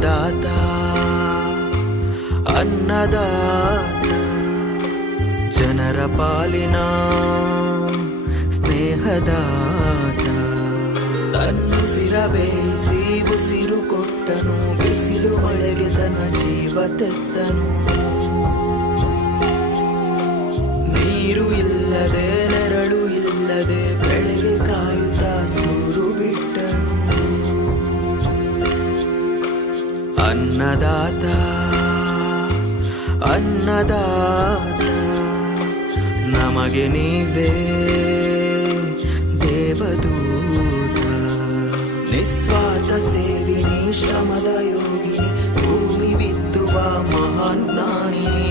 ಅನ್ನದಾತ ಅನ್ನದಾತ ಜನರ ಪಾಲಿನ ಸ್ನೇಹದಾತ ತನ್ನುಸಿರ ಬೇಯಿಸಿ ಉಸಿರು ಕೊಟ್ಟನು ಬಿಸಿಲು ಮಳೆಗೆ ತನ್ನ ಜೀವ ತೆತ್ತನು ನೀರು ಇಲ್ಲದೆ ನೆರಳು ಇಲ್ಲದೆ ಬೆಳೆಗೆ ಕಾಯುತ್ತಾ ಸೂರು ಬಿಟ್ಟನು ಅನ್ನದಾತ ಅನ್ನದಾತ ನಮಗೆ ನೀವೇ ದೇವದೂತ ನಿಸ್ವಾರ್ಥ ಸೇವಿನಿ ಶ್ರಮದ ಯೋಗಿನಿ ಭೂಮಿ ಬಿತ್ತುವ ಮಹಾನ್ ಜ್ಞಾನಿನಿ